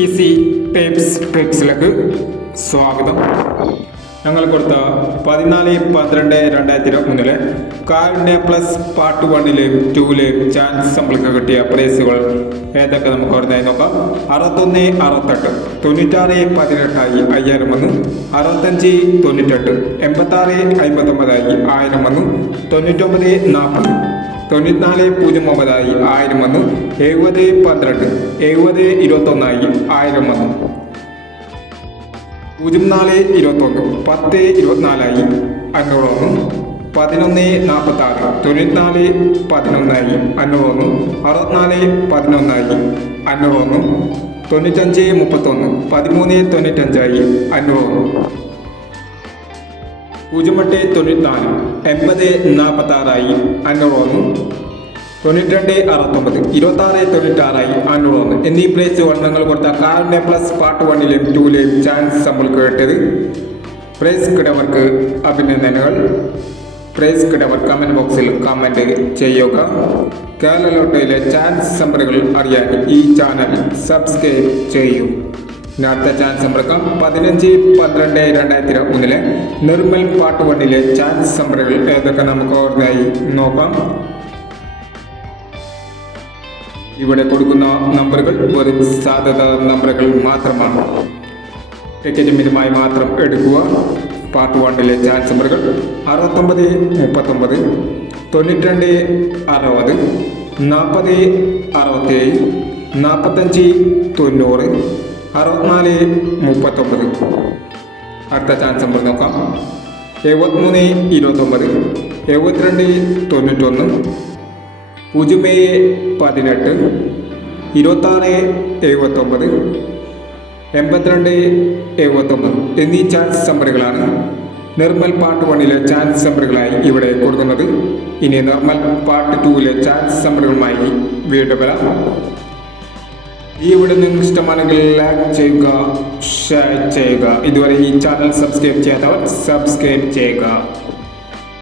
Easy ടിപ്സിലേക്ക് സ്വാഗതം. ഞങ്ങൾ കൊടുത്ത 14/12/2023 കാരുണ്യ പ്ലസ് പാർട്ട് 1-ലെയും 2-ലെയും ചാൻസ് നമ്മൾക്ക് കിട്ടിയ പ്രൈസുകൾ ഏതൊക്കെ നമുക്ക് ഓർമ്മയായി നോക്കാം. 61, 68, 96, 18 5000 വന്നു. 65, 98, 86, 59 1000 വന്നു. 99, 40, 94, 09 1000 വന്നു. 70, 12, 70, 21 1000 വന്നു. 04, 21, 10, 24 500 വന്നു. 11, 46, 94, 11 500 വന്നു. 64, 11 500 വന്നു. 95, 31, 13, 95 500 വന്നു. 08, 94, 80, 46 500 വന്നു. 92, 69, 26, 96 500 വന്നു. എന്നീ പ്രൈസുകൾ നിങ്ങൾ കൊടുത്ത കാരുണ്യ പ്ലസ് പാർട്ട് 1-ലെയും 2-ലെയും ചാൻസ് നമ്മൾക്ക് കേട്ടത്. പ്രൈസ് കിടവർക്ക് അഭിനന്ദനങ്ങൾ. പ്രൈസ് കിടവർ കമന്റ് ബോക്സിൽ കമന്റ് ചെയ്യുക. കേരള ലോട്ടറിയിലെ ചാൻസ് നമ്പറുകൾ അറിയാൻ ഈ ചാനൽ സബ്സ്ക്രൈബ് ചെയ്യൂ. അടുത്ത ചാൻസ് നമ്പർക്കാം 15/12/2023 നിർമ്മൽ പാർട്ട് 1-ലെ ചാൻസ് നമ്പറുകൾ ഏതൊക്കെ നമുക്ക് ഓർമ്മയായി നോക്കാം. ഇവിടെ കൊടുക്കുന്ന നമ്പറുകൾ വെറും സാധ്യത നമ്പറുകൾ മാത്രമാണ്. ടിക്കറ്റ് മിതമായി മാത്രം എടുക്കുക. പാർട്ട് 1-ലെ ചാൻസ് നമ്പറുകൾ 69, 39, 92, 60, 40, 67, 45, 90, 64, 39. അടുത്ത ചാൻസ് നമ്പർ നോക്കാം. 73, 29, 72, 91, 07, 18, 26, 79, 82, 79 എന്നീ ചാൻസ് നമ്പറുകളാണ് നിർമ്മൽ പാർട്ട് 1-ലെ ചാൻസ് നമ്പറുകളായി ഇവിടെ കൊടുക്കുന്നത്. ഇനി നിർമ്മൽ പാർട്ട് 2-ലെ ചാൻസ് നമ്പറുകളുമായി വീണ്ടും വരാം. ഈ വീഡിയോ നിങ്ങൾക്ക് ഇഷ്ടമാണെങ്കിൽ ലൈക്ക് ചെയ്യുക, ഷെയർ ചെയ്യുക. ഇതുവരെ ഈ ചാനൽ സബ്സ്ക്രൈബ് ചെയ്യാത്തവർ സബ്സ്ക്രൈബ് ചെയ്യുക.